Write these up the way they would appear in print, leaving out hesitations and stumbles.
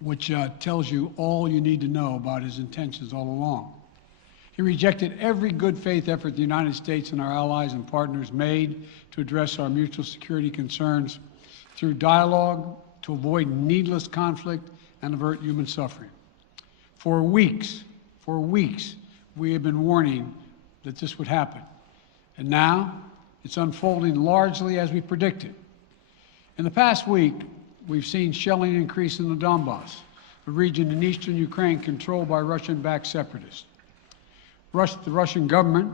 which tells you all you need to know about his intentions all along. He rejected every good faith effort the United States and our allies and partners made to address our mutual security concerns through dialogue to avoid needless conflict and avert human suffering. For weeks, we have been warning that this would happen. And now it's unfolding largely as we predicted. In the past week, we've seen shelling increase in the Donbass, a region in eastern Ukraine controlled by Russian-backed separatists. The Russian government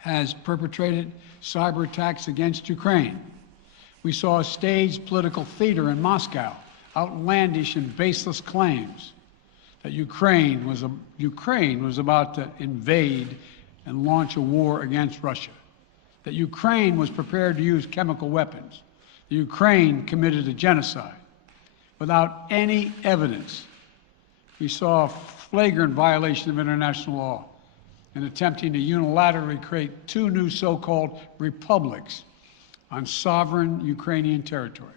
has perpetrated cyber attacks against Ukraine. We saw a staged political theater in Moscow, outlandish and baseless claims that Ukraine was about to invade and launch a war against Russia, that Ukraine was prepared to use chemical weapons, that Ukraine committed a genocide. Without any evidence, we saw a flagrant violation of international law in attempting to unilaterally create two new so-called republics on sovereign Ukrainian territory.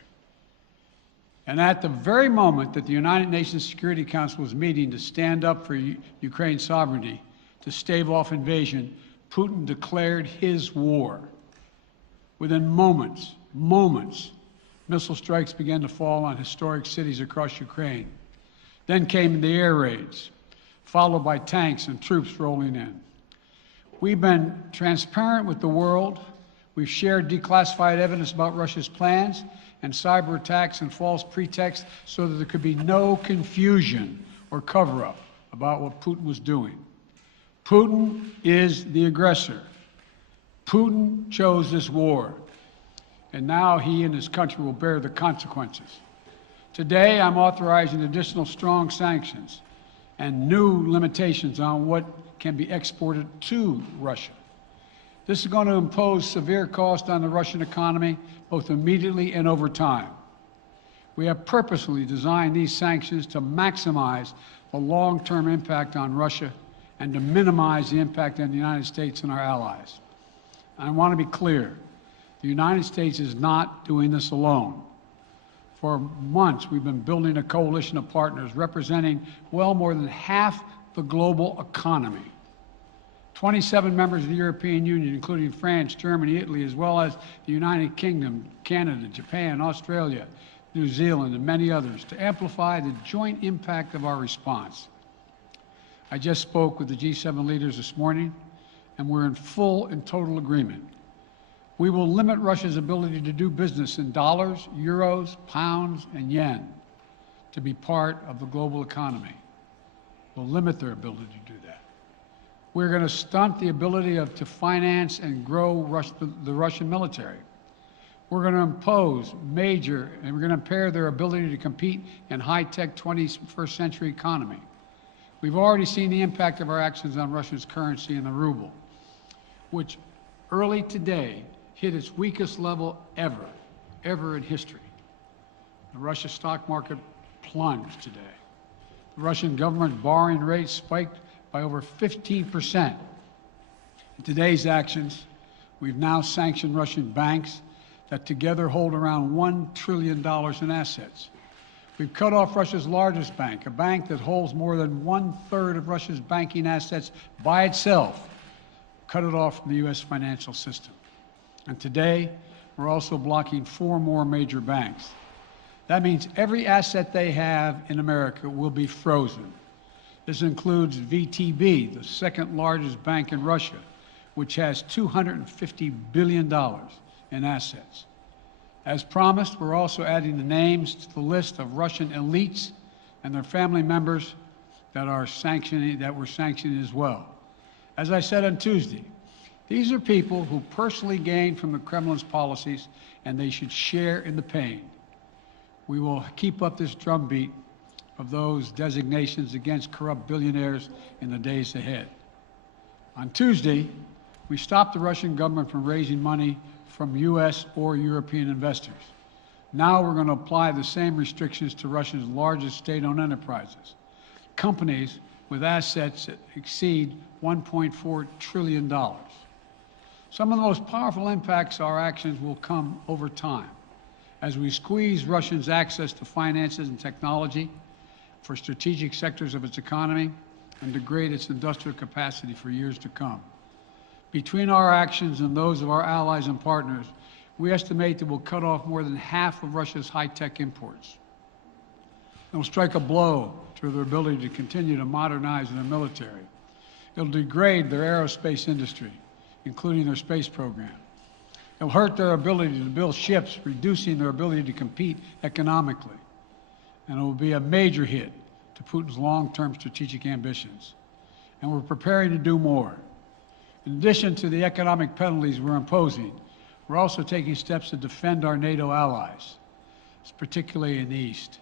And at the very moment that the United Nations Security Council was meeting to stand up for Ukraine's sovereignty, to stave off invasion, Putin declared his war. Within moments, missile strikes began to fall on historic cities across Ukraine. Then came the air raids, followed by tanks and troops rolling in. We've been transparent with the world. We've shared declassified evidence about Russia's plans and cyber attacks and false pretexts so that there could be no confusion or cover-up about what Putin was doing. Putin is the aggressor. Putin chose this war, and now he and his country will bear the consequences. Today, I'm authorizing additional strong sanctions and new limitations on what can be exported to Russia. This is going to impose severe cost on the Russian economy, both immediately and over time. We have purposely designed these sanctions to maximize the long-term impact on Russia and to minimize the impact on the United States and our allies. I want to be clear, the United States is not doing this alone. For months, we've been building a coalition of partners representing well more than half the global economy. 27 members of the European Union, including France, Germany, Italy, as well as the United Kingdom, Canada, Japan, Australia, New Zealand, and many others, to amplify the joint impact of our response. I just spoke with the G7 leaders this morning, and we're in full and total agreement. We will limit Russia's ability to do business in dollars, euros, pounds, and yen to be part of the global economy. We'll limit their ability to do that. We're going to stunt the ability to finance and grow the Russian military. We're going to impose and we're going to impair their ability to compete in high-tech 21st century economy. We've already seen the impact of our actions on Russia's currency and the ruble, which early today hit its weakest level ever in history. The Russia stock market plunged today. The Russian government borrowing rate spiked by over 15%. In today's actions, we've now sanctioned Russian banks that together hold around $1 trillion in assets. We've cut off Russia's largest bank, a bank that holds more than 1/3 of Russia's banking assets by itself, cut it off from the U.S. financial system. And today, we're also blocking 4 more major banks. That means every asset they have in America will be frozen. This includes VTB, the second largest bank in Russia, which has $250 billion in assets. As promised, we're also adding the names to the list of Russian elites and their family members that we're sanctioning as well. As I said on Tuesday, these are people who personally gain from the Kremlin's policies, and they should share in the pain. We will keep up this drumbeat of those designations against corrupt billionaires in the days ahead. On Tuesday, we stopped the Russian government from raising money from U.S. or European investors. Now we're going to apply the same restrictions to Russia's largest state-owned enterprises, companies with assets that exceed $1.4 trillion. Some of the most powerful impacts of our actions will come over time as we squeeze Russians' access to finances and technology, for strategic sectors of its economy and degrade its industrial capacity for years to come. Between our actions and those of our allies and partners, we estimate that we'll cut off more than half of Russia's high-tech imports. It will strike a blow to their ability to continue to modernize their military. It will degrade their aerospace industry, including their space program. It will hurt their ability to build ships, reducing their ability to compete economically. And it will be a major hit to Putin's long-term strategic ambitions. And we're preparing to do more. In addition to the economic penalties we're imposing, we're also taking steps to defend our NATO allies, particularly in the East.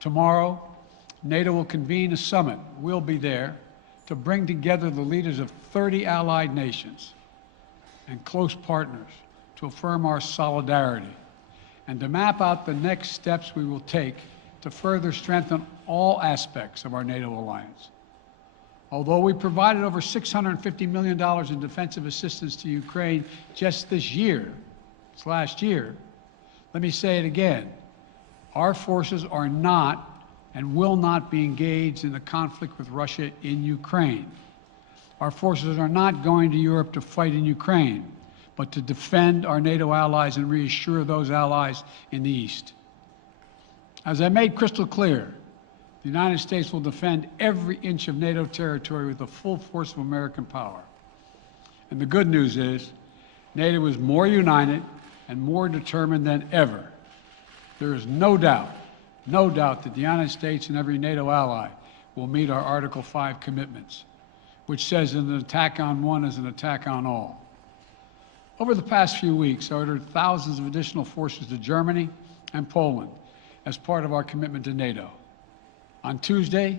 Tomorrow, NATO will convene a summit. We'll be there to bring together the leaders of 30 allied nations and close partners to affirm our solidarity and to map out the next steps we will take to further strengthen all aspects of our NATO alliance. Although we provided over $650 million in defensive assistance to Ukraine just this last year, let me say it again. Our forces are not and will not be engaged in the conflict with Russia in Ukraine. Our forces are not going to Europe to fight in Ukraine, but to defend our NATO allies and reassure those allies in the East. As I made crystal clear, the United States will defend every inch of NATO territory with the full force of American power. And the good news is, NATO is more united and more determined than ever. There is no doubt that the United States and every NATO ally will meet our Article 5 commitments, which says an attack on one is an attack on all. Over the past few weeks, I ordered thousands of additional forces to Germany and Poland as part of our commitment to NATO. On Tuesday,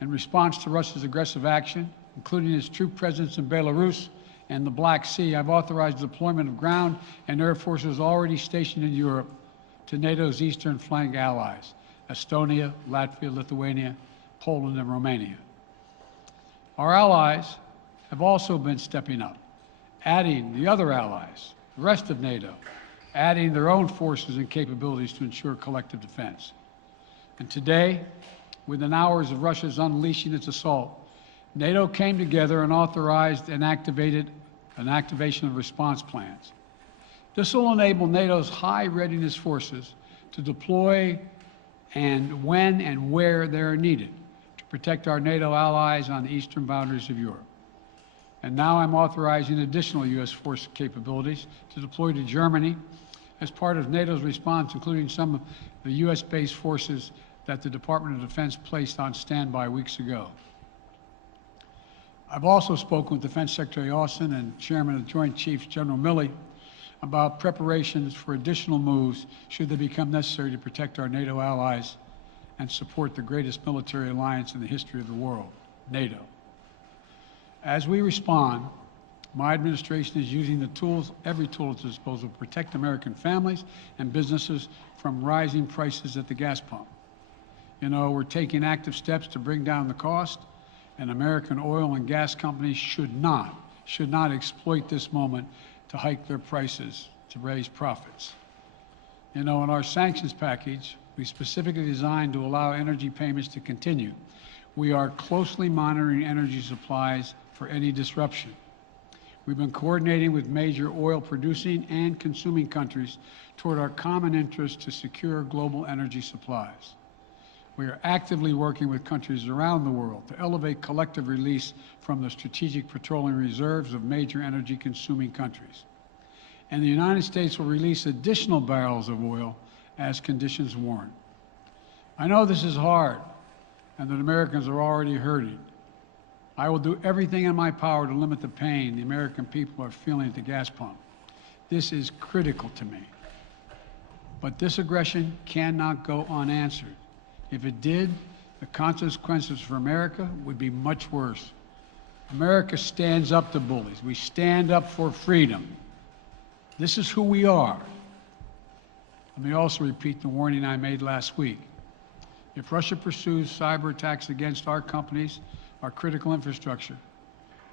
in response to Russia's aggressive action, including its troop presence in Belarus and the Black Sea, I've authorized the deployment of ground and air forces already stationed in Europe to NATO's eastern flank allies, Estonia, Latvia, Lithuania, Poland, and Romania. Our allies have also been stepping up, adding the other allies, the rest of NATO, adding their own forces and capabilities to ensure collective defense. And today, within hours of Russia's unleashing its assault, NATO came together and authorized and activated an activation of response plans. This will enable NATO's high readiness forces to deploy and when and where they are needed to protect our NATO allies on the eastern boundaries of Europe. And now I'm authorizing additional U.S. force capabilities to deploy to Germany as part of NATO's response, including some of the U.S.-based forces that the Department of Defense placed on standby weeks ago. I've also spoken with Defense Secretary Austin and Chairman of the Joint Chiefs, General Milley, about preparations for additional moves should they become necessary to protect our NATO allies and support the greatest military alliance in the history of the world, NATO. As we respond, my administration is using the tools, every tool at its disposal, to protect American families and businesses from rising prices at the gas pump. You know, we're taking active steps to bring down the cost, and American oil and gas companies should not exploit this moment to hike their prices to raise profits. You know, in our sanctions package, we specifically designed to allow energy payments to continue. We are closely monitoring energy supplies for any disruption. We've been coordinating with major oil-producing and consuming countries toward our common interest to secure global energy supplies. We are actively working with countries around the world to elevate collective release from the strategic petroleum reserves of major energy-consuming countries. And the United States will release additional barrels of oil as conditions warrant. I know this is hard and that Americans are already hurting. I will do everything in my power to limit the pain the American people are feeling at the gas pump. This is critical to me. But this aggression cannot go unanswered. If it did, the consequences for America would be much worse. America stands up to bullies. We stand up for freedom. This is who we are. Let me also repeat the warning I made last week. If Russia pursues cyber attacks against our companies, our critical infrastructure,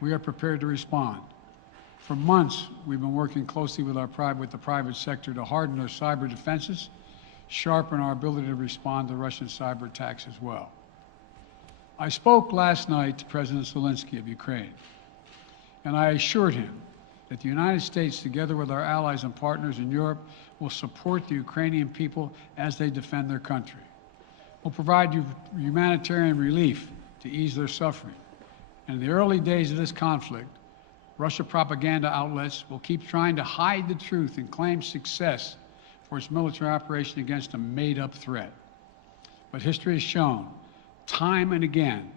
we are prepared to respond. For months, we've been working closely with the private sector to harden our cyber defenses, sharpen our ability to respond to Russian cyber attacks as well. I spoke last night to President Zelensky of Ukraine, and I assured him that the United States, together with our allies and partners in Europe, will support the Ukrainian people as they defend their country. We'll provide humanitarian relief to ease their suffering. And in the early days of this conflict, Russia propaganda outlets will keep trying to hide the truth and claim success for its military operation against a made-up threat. But history has shown, time and again,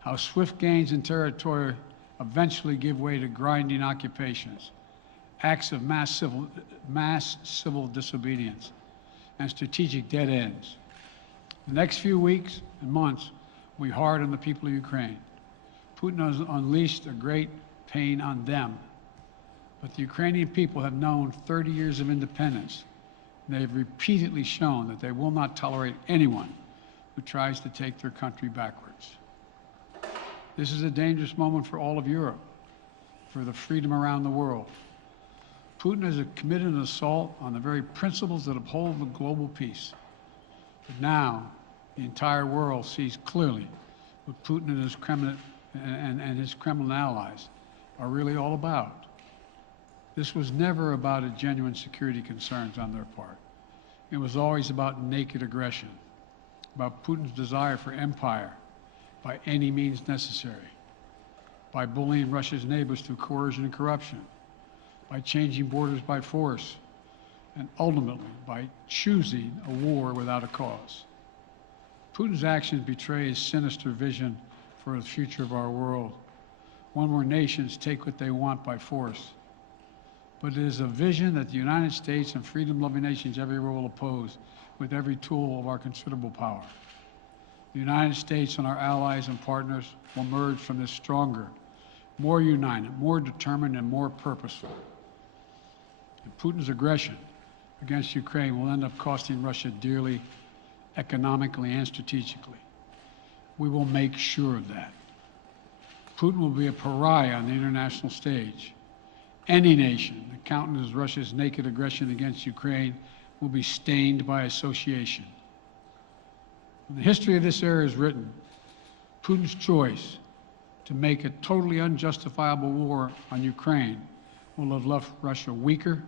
how swift gains in territory eventually give way to grinding occupations, acts of mass civil disobedience, and strategic dead ends. The next few weeks and months will be hard on the people of Ukraine. Putin has unleashed a great pain on them, but the Ukrainian people have known 30 years of independence. They have repeatedly shown that they will not tolerate anyone who tries to take their country backwards. This is a dangerous moment for all of Europe, for the freedom around the world. Putin has committed an assault on the very principles that uphold the global peace. But now, the entire world sees clearly what Putin and his Kremlin allies are really all about. This was never about a genuine security concerns on their part. It was always about naked aggression, about Putin's desire for empire by any means necessary, by bullying Russia's neighbors through coercion and corruption, by changing borders by force, and ultimately by choosing a war without a cause. Putin's actions betray his sinister vision for the future of our world, one where nations take what they want by force. But it is a vision that the United States and freedom-loving nations everywhere will oppose with every tool of our considerable power. The United States and our allies and partners will emerge from this stronger, more united, more determined, and more purposeful. And Putin's aggression against Ukraine will end up costing Russia dearly, economically and strategically. We will make sure of that. Putin will be a pariah on the international stage. Any nation that countenances Russia's naked aggression against Ukraine will be stained by association. When the history of this era is written, Putin's choice to make a totally unjustifiable war on Ukraine will have left Russia weaker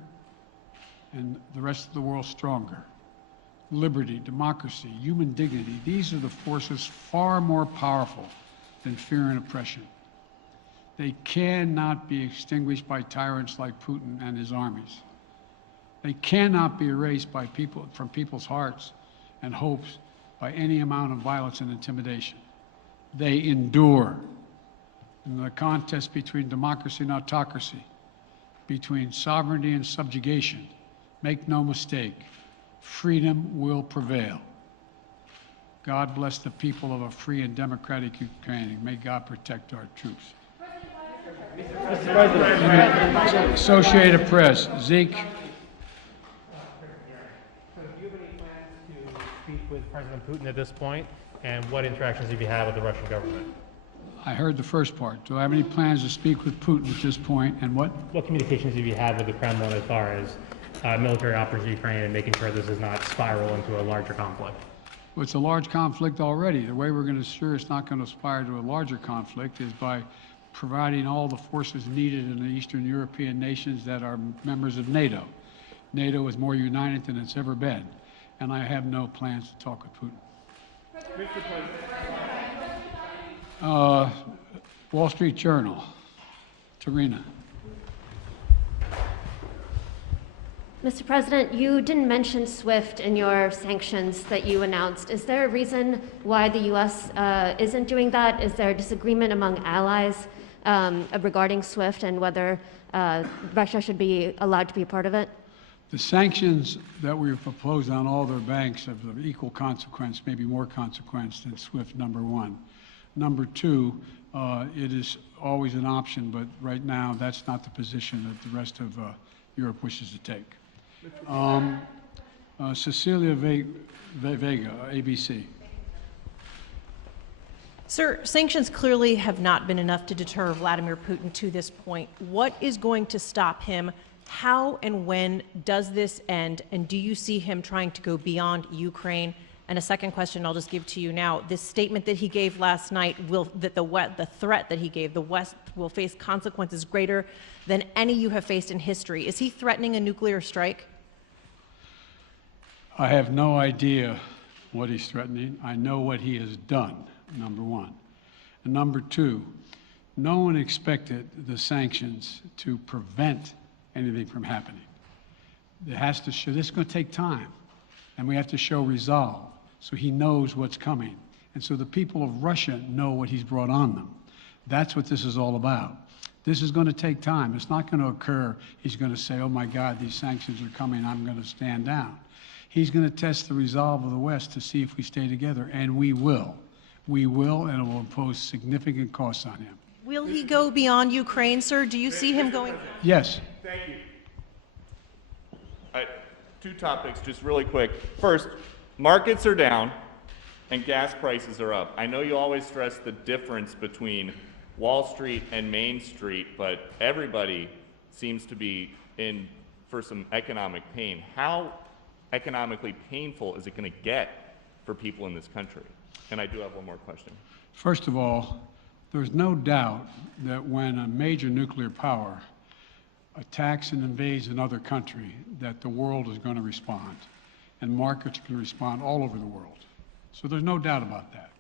and the rest of the world stronger. Liberty, democracy, human dignity, these are the forces far more powerful than fear and oppression. They cannot be extinguished by tyrants like Putin and his armies. They cannot be erased by from people's hearts and hopes by any amount of violence and intimidation. They endure. In the contest between democracy and autocracy, between sovereignty and subjugation, make no mistake, freedom will prevail. God bless the people of a free and democratic Ukraine. May God protect our troops. Mr. President. Associated Press, Zeke. So do you have any plans to speak with President Putin at this point? And what interactions have you had with the Russian government? I heard the first part. Do I have any plans to speak with Putin at this point, and what? What communications have you had with the Kremlin as far as military operations in Ukraine and making sure this does not spiral into a larger conflict? Well, it's a large conflict already. The way we're going to ensure it's not going to aspire to a larger conflict is by providing all the forces needed in the Eastern European nations that are members of NATO. NATO is more united than it's ever been, and I have no plans to talk with Putin. Wall Street Journal, Tarina. Mr. President, you didn't mention SWIFT in your sanctions that you announced. Is there a reason why the U.S. Isn't doing that? Is there a disagreement among allies regarding SWIFT and whether Russia should be allowed to be a part of it? The sanctions that we've proposed on all their banks have of equal consequence, maybe more consequence than SWIFT, number one. Number two, it is always an option, but right now that's not the position that the rest of Europe wishes to take. Cecilia Vega, ABC. Sir, sanctions clearly have not been enough to deter Vladimir Putin to this point. What is going to stop him? How and when does this end? And do you see him trying to go beyond Ukraine And a second question I'll just give to you now. This statement that he gave last night, the threat that he gave, the West will face consequences greater than any you have faced in history. Is he threatening a nuclear strike? I have no idea what he's threatening. I know what he has done, number one. And number two, no one expected the sanctions to prevent anything from happening. It has to show, this is going to take time, and we have to show resolve so he knows what's coming. And so the people of Russia know what he's brought on them. That's what this is all about. This is going to take time. It's not going to occur, he's going to say, oh my God, these sanctions are coming, I'm going to stand down. He's going to test the resolve of the West to see if we stay together, and we will. We will, and it will impose significant costs on him. Will he go beyond Ukraine, sir? Do you see him going? Yes. Thank you. Two topics, just really quick. First, markets are down and gas prices are up. I know you always stress the difference between Wall Street and Main Street, but everybody seems to be in for some economic pain. How economically painful is it going to get for people in this country? And I do have one more question. First of all, there's no doubt that when a major nuclear power attacks and invades another country, that the world is going to respond, and markets can respond all over the world. So there's no doubt about that,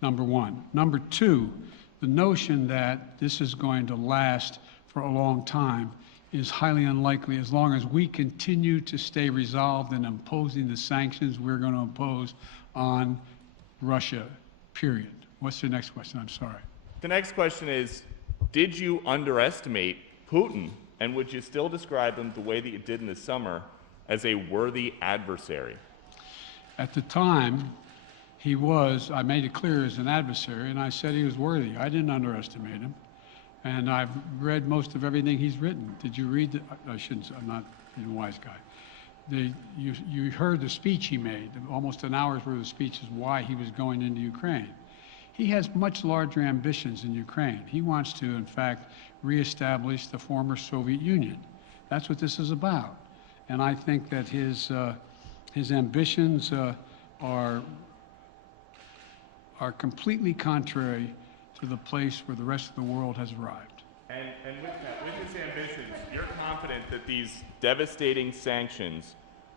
number one. Number two, the notion that this is going to last for a long time is highly unlikely as long as we continue to stay resolved in imposing the sanctions we're going to impose on Russia, period. What's the next question? I'm sorry. The next question is, did you underestimate Putin, and would you still describe him the way that you did in the summer as a worthy adversary? At the time, he was, I made it clear, as an adversary, and I said he was worthy. I didn't underestimate him. And I've read most of everything he's written. Did you read I shouldn't, I'm not a wise guy. You heard the speech he made, almost an hour's worth of speech is why he was going into Ukraine. He has much larger ambitions in Ukraine. He wants to, in fact, reestablish the former Soviet Union. That's what this is about. And I think that his ambitions are completely contrary to the place where the rest of the world has arrived. And with his ambitions, you're confident that these devastating sanctions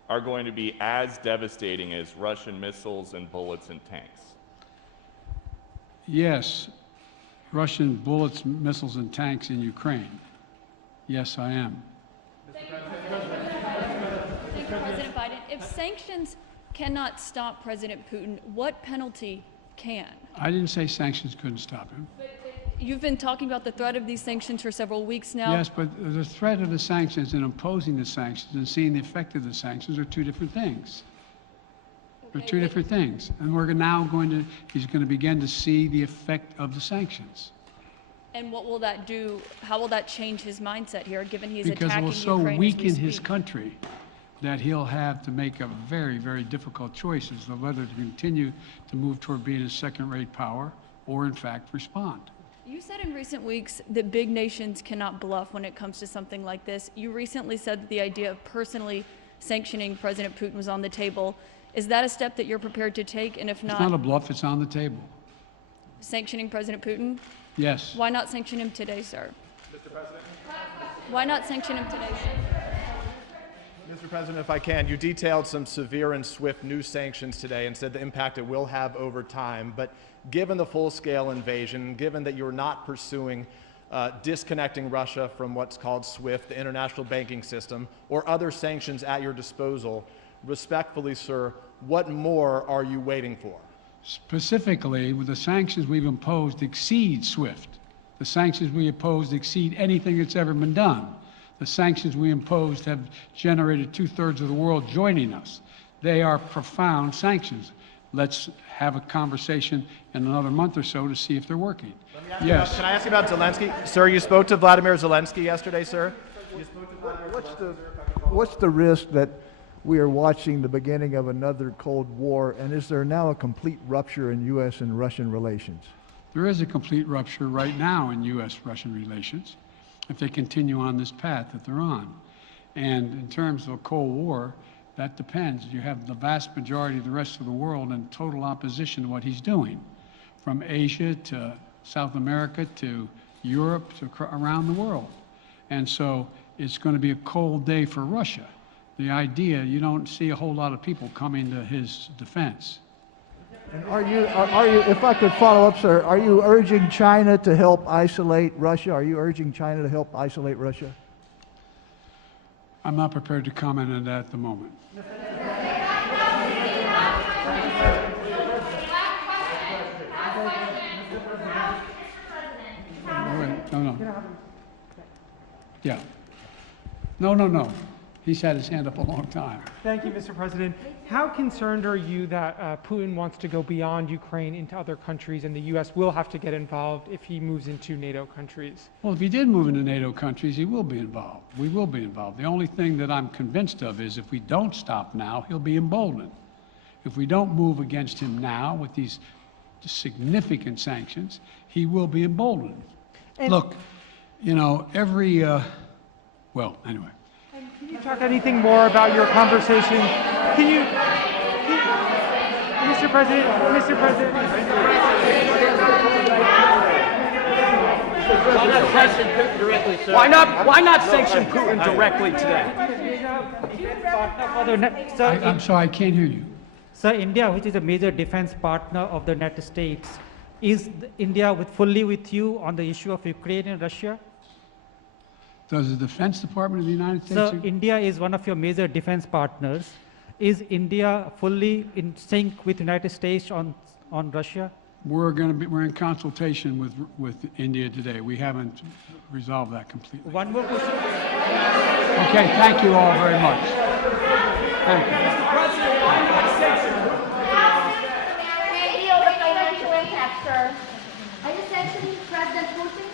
are going to be as devastating as Russian missiles and bullets and tanks? Yes, Russian bullets, missiles, and tanks in Ukraine. Yes, I am. Thank you, President Biden. If sanctions cannot stop President Putin, what penalty can? I didn't say sanctions couldn't stop him. You've been talking about the threat of these sanctions for several weeks now. Yes, but the threat of the sanctions and imposing the sanctions and seeing the effect of the sanctions are two different things. They're two different things. And we're now he's going to begin to see the effect of the sanctions. And what will that do? How will that change his mindset here, given he's Because it attacking will so Ukraine as we weaken his speak? country that he'll have to make a very, very difficult choice as to whether to continue to move toward being a second-rate power or, in fact, respond. You said in recent weeks that big nations cannot bluff when it comes to something like this. You recently said that the idea of personally sanctioning President Putin was on the table. Is that a step that you're prepared to take? And if It's not a not, bluff, it's on the table. sanctioning President Putin? Yes. Why not sanction him today, sir? Mr. President? Why not sanction him today, sir? Mr. President, if I can, you detailed some severe and swift new sanctions today and said the impact it will have over time. But given the full-scale invasion, given that you're not pursuing disconnecting Russia from what's called SWIFT, the international banking system, or other sanctions at your disposal, respectfully, sir, what more are you waiting for? Specifically, with the sanctions we've imposed exceed SWIFT. The sanctions we imposed exceed anything that's ever been done. The sanctions we imposed have generated 2/3 of the world joining us. They are profound sanctions. Let's have a conversation in another month or so to see if they're working. Yes. Can I ask you about Zelensky? Sir, you spoke to Vladimir Zelensky yesterday, sir? What's the risk that we are watching the beginning of another Cold War, and is there now a complete rupture in U.S. and Russian relations? There is a complete rupture right now in U.S.-Russian relations if they continue on this path that they're on. And in terms of a Cold War, That depends. You have the vast majority of the rest of the world in total opposition to what he's doing, from Asia to South America to Europe to around the world. And so it's going to be a cold day for Russia. The idea, you don't see a whole lot of people coming to his defense. And are you, if I could follow up, sir, are you urging China to help isolate Russia? Are you urging China to help isolate Russia? I'm not prepared to comment on that at the moment. No. Yeah. No. He's had his hand up a long time. Thank you, Mr. President. How concerned are you that Putin wants to go beyond Ukraine into other countries and the U.S. will have to get involved if he moves into NATO countries? Well, if he did move into NATO countries, he will be involved. We will be involved. The only thing that I'm convinced of is if we don't stop now, he'll be emboldened. If we don't move against him now with these significant sanctions, he will be emboldened. Look, you know, well, anyway. Can you talk anything more about your conversation? Mr. President. Why not sanction Putin directly today? I'm sorry, I can't hear you. Sir, India, which is a major defense partner of the United States, is India fully with you on the issue of Ukraine and Russia? Does the Defense Department of the United States? So India is one of your major defense partners. Is India fully in sync with the United States on Russia? We're in consultation with India today. We haven't resolved that completely. One more question. Okay, thank you all very much. Thank you. May yield the financial impact, sir. Are you sanctioning President Putin?